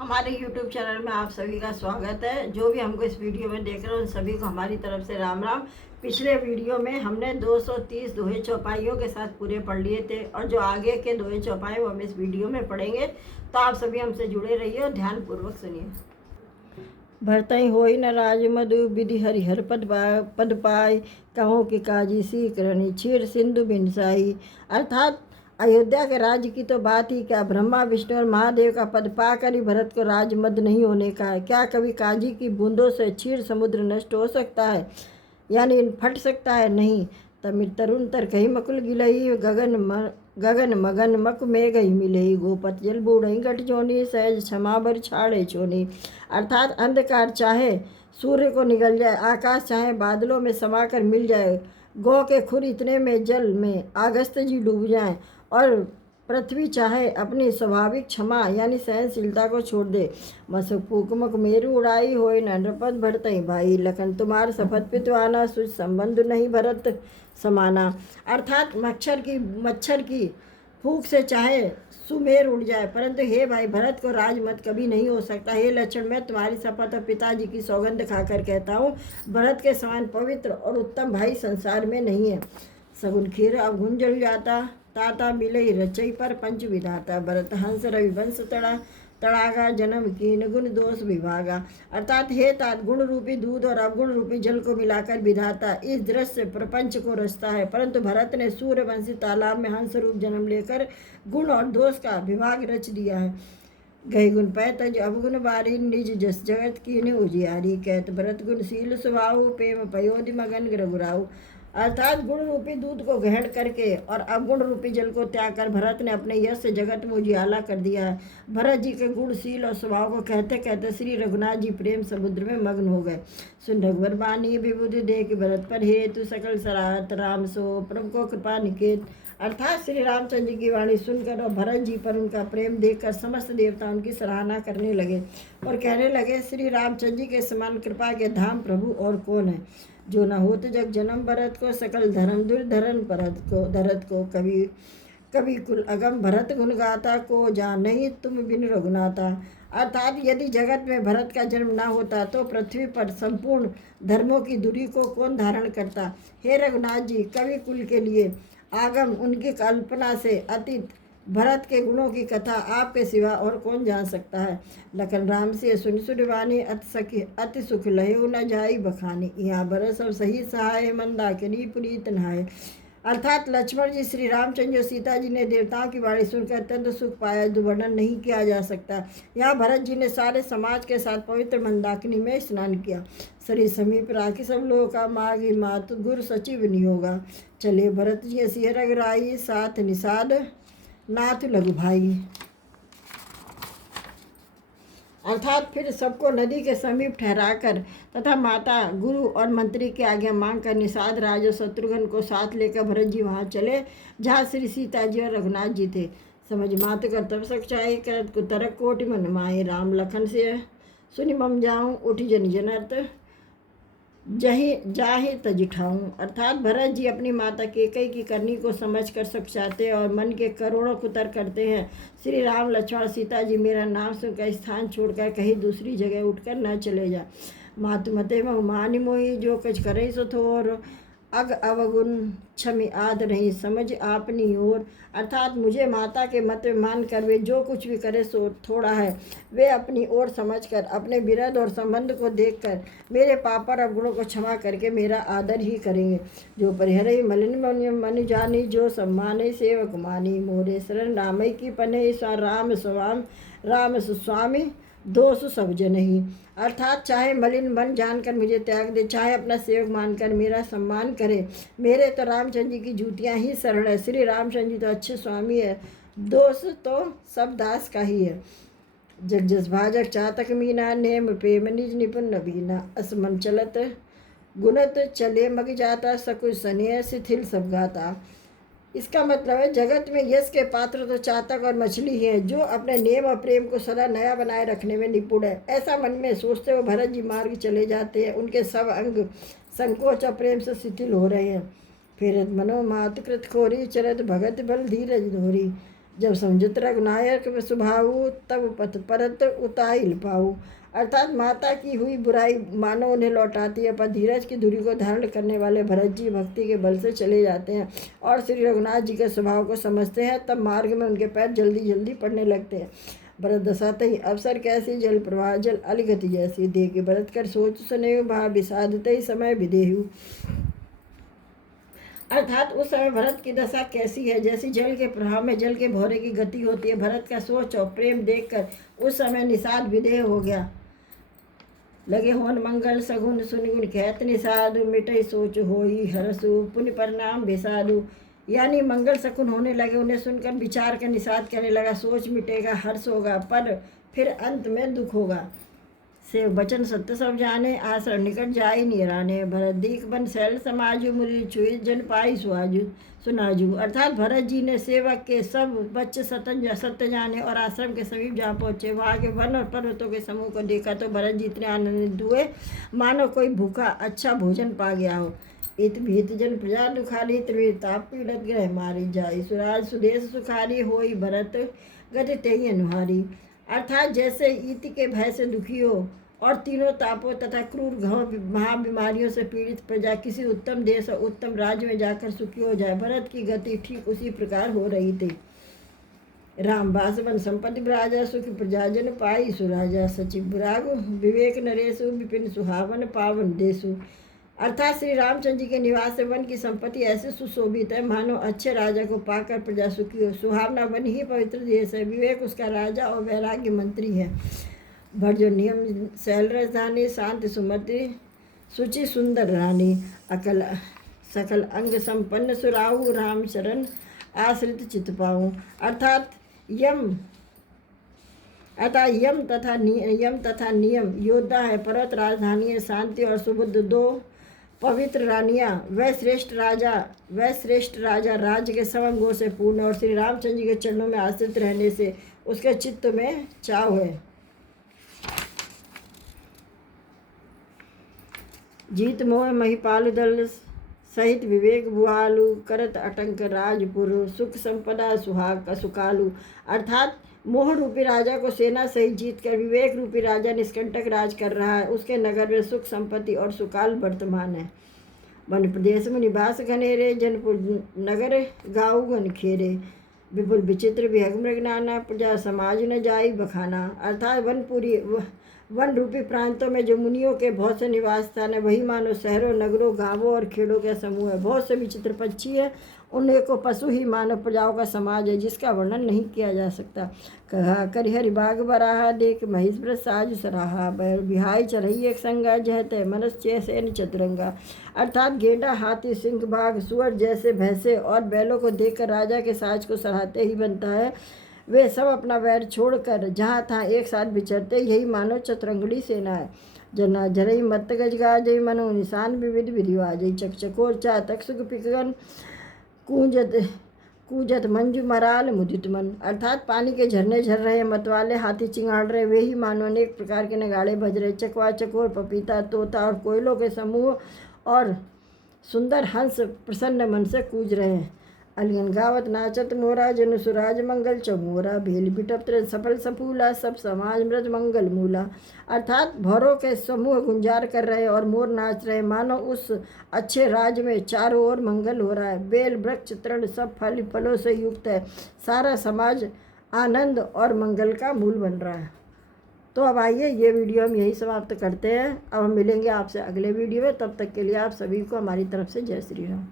हमारे YouTube channel में आप सभी का स्वागत है। जो भी हमको इस वीडियो में देख रहे हैं उन सभी को हमारी तरफ से राम राम। पिछले वीडियो में हमने 230 दोहे चौपाइयों के साथ पूरे पढ़ लिए थे और जो आगे के दोहे चौपाई वो हम इस वीडियो में पढ़ेंगे, तो आप सभी हमसे जुड़े रहिए और ध्यानपूर्वक सुनिए। भरतई होई न राज मधु विधि हरिहर पद पाई, कहो कि काजी सी करणी क्षीर सिंधु बिनसाई। अर्थात अयोध्या के राज्य की तो बात ही क्या, ब्रह्मा विष्णु और महादेव का पद पाकर ही भरत को राजमद नहीं होने का है। क्या कभी काजी की बूंदों से क्षीर समुद्र नष्ट हो सकता है, यानी फट सकता है? नहीं। तमिर तरुण तर कही मकुल गिलही, गगन मगन मक में गई मिलही, गोपत जल बूढ़ई गट जोनी, सहज क्षमा बर छाड़े चोनी। अर्थात अंधकार चाहे सूर्य को निगल जाए, आकाश चाहे बादलों में समाकर मिल जाए, गौ के खुर इतने में जल में आगस्त जी डूब जाएं, और पृथ्वी चाहे अपनी स्वाभाविक क्षमा यानी सहनशीलता को छोड़ दे। मसुक फूकमक मेरु उड़ाई, होए नरपद भरतई भाई, लखन तुम्हार सफत पितवाना, सुच संबंध नहीं भरत समाना। अर्थात मच्छर की फूक से चाहे सुमेर उड़ जाए, परंतु हे भाई भरत को राजमत कभी नहीं हो सकता। हे लक्ष्मण, मैं तुम्हारी शपथ और पिताजी की सौगंध खाकर कहता हूँ, भरत के समान पवित्र और उत्तम भाई संसार में नहीं है। सगुन खीर अब गुंजल जाता, ताता मिलई रचई पर पंच विधाता, भरत हंस रविवंश तड़ागा, जन्म कीन गुण दोष विभागा। अर्थात हे तात, गुण रूपी दूध और अवगुण रूपी जल को मिलाकर विधाता इस दृश्य प्रपंच को रचता है, परंतु भरत ने सूर्यवंशी तालाब में हंस रूप जन्म लेकर गुण और दोष का विभाग रच दिया है। गई गुण पैतज अवगुण बारी, निज जस जगत कीने उजियारी, कहत भरत गुणशील स्वभाव, प्रेम पयोधि मगन रघुराऊ। अर्थात गुण रूपी दूध को ग्रहण करके और अवगुण रूपी जल को त्याग कर भरत ने अपने यश से जगत में उजियाला कर दिया है। भरत जी के गुणशील और स्वभाव को कहते कहते श्री रघुनाथ जी प्रेम समुद्र में मग्न हो गए। सुन रघुवर बानी विबुधि देख भरत पर हेतु, सकल सराहत राम सो प्रभु को कृपा निकेत। अर्थात श्री रामचंद्र जी की वाणी सुनकर और भरत जी पर उनका प्रेम देखकर समस्त देवता उनकी सराहना करने लगे और कहने लगे, श्री रामचंद्र जी के समान कृपा के धाम प्रभु और कौन है। जो न होत जग जन्म भरत को, सकल धर्म दुर्धरन धरत को, कभी कुल अगम भरत गुण गाता, को जान नहीं तुम बिन रघुनाथा। अर्थात यदि जगत में भरत का जन्म ना होता तो पृथ्वी पर संपूर्ण धर्मों की दूरी को कौन धारण करता। हे रघुनाथ जी, कवि कुल के लिए आगम उनकी कल्पना से अतीत भरत के गुणों की कथा आपके सिवा और कौन जान सकता है। लखन राम से सुन वाणी, अति सुख लहे न जाई बखानी, यहाँ भरत सब सही सहाय, मंदाकिनी पुनीत नहाय। अर्थात लक्ष्मण जी, श्री रामचंद्र और सीता जी ने देवताओं की वाणी सुनकर अत्यंत सुख पाया, जो वर्णन नहीं किया जा सकता। यहाँ भरत जी ने सारे समाज के साथ पवित्र मंदाकिनी में स्नान किया। श्री समीप राखी सब लोगों का, मागी मात गुरु सचिव नियोगा, चले भरत जी सिंह रघुराई, साथ निषाद नाथ लघु भाई। अर्थात फिर सबको नदी के समीप ठहराकर तथा माता गुरु और मंत्री की आज्ञा मांगकर निषाद राज और शत्रुघ्न को साथ लेकर भरत जी वहाँ चले जहाँ श्री सीता जी और रघुनाथ जी थे। समझ मात कर तब सच्चाई, करत कुतरक कोटि मन माए, राम लखन से सुनि मम जाऊँ, उठ जन जनत जही जाहे तजिठाऊँ। अर्थात भरत जी अपनी माता कैकेयी की करनी को समझकर सकुचाते और मन के करोड़ों कुतर करते हैं। श्री राम लक्ष्मण सीता जी, मेरा नाम सुनकर स्थान छोड़कर कहीं दूसरी जगह उठकर न चले जा। मातुमते मानी मोही, जो कुछ करे सो थोर, अग अवगुण क्षमि आद नहीं समझ आपनी ओर। अर्थात मुझे माता के मत में मानकर वे जो कुछ भी करे सो थोड़ा है, वे अपनी ओर समझकर अपने विरध और संबंध को देखकर मेरे पाप और अवगुणों को क्षमा करके मेरा आदर ही करेंगे। जो परिहरई मलिन मन जानी, जो सम्माने सेवक मानी, मोरे शरण रामई की पने, राम स्वाम राम सुस्वामी दोष सब जनही। अर्थात चाहे मलिन मन जानकर मुझे त्याग दे, चाहे अपना सेवक मानकर मेरा सम्मान करे, मेरे तो रामचंद्र जी की जूतियाँ ही शरण है। श्री रामचंद्र जी तो अच्छे स्वामी है, दोष तो सब दास का ही है। जग जस भाजक चातक मीना, नेम प्रेम निज निपुण नबीना, असमन चलत गुणत चले मग जाता, सकुच स्नेह शिथिल सब गाता। इसका मतलब है जगत में यश के पात्र तो चातक और मछली ही हैं, जो अपने नेम और प्रेम को सदा नया बनाए रखने में निपुण है। ऐसा मन में सोचते हुए भरत जी मार्ग चले जाते हैं। उनके सब अंग संकोच और प्रेम से शिथिल हो रहे हैं। फिर मनो मात कृत खोरी, चरत भगत बल धीरज धोरी, जब समझुत रघुनायक स्वभाव तब पथ परत उताइल पाऊ। अर्थात माता की हुई बुराई मानो उन्हें लौटाती है, पर धीरज की धुरी को धारण करने वाले भरत जी भक्ति के बल से चले जाते हैं और श्री रघुनाथ जी के स्वभाव को समझते हैं। तब मार्ग में उनके पैर जल्दी जल्दी पड़ने लगते हैं। भरत दशाते ही अवसर कैसी जल प्रवाह जल अलगति जैसी, देख के भरत कर सोच सुने भा विषादते ही समय विदेहु। अर्थात उस समय भरत की दशा कैसी है, जैसी जल के प्रवाह में जल के भौरे की गति होती है। भरत का सोच और प्रेम देखकर उस समय निषाद विदेह हो गया। लगे होन मंगल सगुन सुनगुन कहत निषादु, मिटई सोच होई हरसु पुण्य परिणाम बेसादु। यानी मंगल शकुन होने लगे, उन्हें सुनकर विचार का निषाद करने लगा। सोच मिटेगा, हर्ष होगा, पर फिर अंत में दुख होगा। से वचन सत्य सब जाने, आश्रम निकट जाई निराने। भरत दीख बन शैल समाजु, मुनि छुई जन पाई सुनाजू। अर्थात भरत जी ने सेवक के सब बच्चे सत्य जाने और आश्रम के समीप जहाँ पहुँचे, वहाँ के वन और पर्वतों के समूह को देखा तो भरत जी इतने आनंदित हुए मानो कोई भूखा अच्छा भोजन पा गया हो। इत भीत जन प्रजा दुखारी, त्रिताप पीड़त ग्रह मारी जाई। सुराज सुदेश सुखारी, होई भरत गति तेई अनुहारी। अर्थात जैसे ईति के भय से दुखी हो और तीनों तापों तथा क्रूर घाव महाबीमारियों से पीड़ित प्रजा किसी उत्तम देश और उत्तम राज्य में जाकर सुखी हो जाए, भरत की गति ठीक उसी प्रकार हो रही थी। राम बासवन संपत्ति राजा, सुख प्रजाजन पाई सुराजा। सचिव बुराग विवेक नरेशु, विपिन सुहावन पावन देशु। अर्थात श्री रामचंद्र जी के निवास से वन की संपत्ति ऐसे सुशोभित है मानो अच्छे राजा को पाकर प्रजा सुखी हो। सुहावना वन ही पवित्र देश है, विवेक उसका राजा और वैराग्य मंत्री है। भरजो नियम शैल राजधानी, शांति सुमति सुचि सुंदर रानी। अकल सकल अंग संपन्न सुराहु, राम शरण आश्रित चित पाऊँ। अर्थात यम तथा नियम योद्धा है, पर्वत राजधानी है, शांति और सुबुद्ध दो पवित्र रानियाँ। वह श्रेष्ठ राजा राज्य के सब अंगों से पूर्ण और श्री रामचंद्र जी के चरणों में आश्रित रहने से उसके चित्त में चाव है। जीत मोह महिपाल दल सहित विवेक भुआलु, करत अटंक राजपुर, सुख संपदा सुहाग का सुकालु। अर्थात मोह रूपी राजा को सेना सहित जीत कर विवेक रूपी राजा निष्कंटक राज कर रहा है। उसके नगर में सुख संपत्ति और सुकाल वर्तमान है। वन प्रदेश में निवास घनेरे, जनपुर नगर गाँव घन खेरे। विपुल विचित्र विहग मृग नाना, प्रजा समाज न जाई बखाना। अर्थात वन रूपी प्रांतों में जो मुनियों के बहुत से निवास स्थान है, वही मानो शहरों नगरों गांवों और खेड़ों का समूह है। बहुत से विचित्र पक्षी है, उन्हें को पशु ही मानव प्रजाओं का समाज है, जिसका वर्णन नहीं किया जा सकता। कहा करिहरि बाग बराहा, देख महिष व्रत साज सराहा। बैल बिहाई चरही एक संगा, जहते मनुष्य सेन चतुरंगा। अर्थात गेंडा हाथी सिंह बाघ सुअर जैसे भैंसे और बैलों को देखकर राजा के साज को सराहते ही बनता है। वे सब अपना वैर छोड़कर जहाँ तहाँ एक साथ विचरते, यही मानो चतुरंगड़ी सेना है। जना जरई मत गज गाजई, मनो निशान विविध विधिवाजई। चकचकोर चातक सुख पिकगन, कूजत मंजू मराल मुदित मन। अर्थात पानी के झरने झर रहे, मतवाले हाथी चिंगाड़ रहे, वे ही मानो अनेक प्रकार के नगाड़े बज रहे। चकवा चकोर पपीता तोता और कोयलों के समूह और सुंदर हंस प्रसन्न मन से कूज रहे हैं। अलगन गावत नाचत मोरा, जन सुराज मंगल चमोरा। भेल बिटप सफल सफूला, सब समाज मृत मंगल मूला। अर्थात भौरों के समूह गुंजार कर रहे और मोर नाच रहे, मानो उस अच्छे राज में चारों ओर मंगल हो रहा है। बेल वृक्ष तृण सब फलों से युक्त है, सारा समाज आनंद और मंगल का मूल बन रहा है। तो अब आइए ये वीडियो हम यही समाप्त करते हैं। अब हम मिलेंगे आपसे अगले वीडियो में, तब तक के लिए आप सभी को हमारी तरफ से जय श्री राम।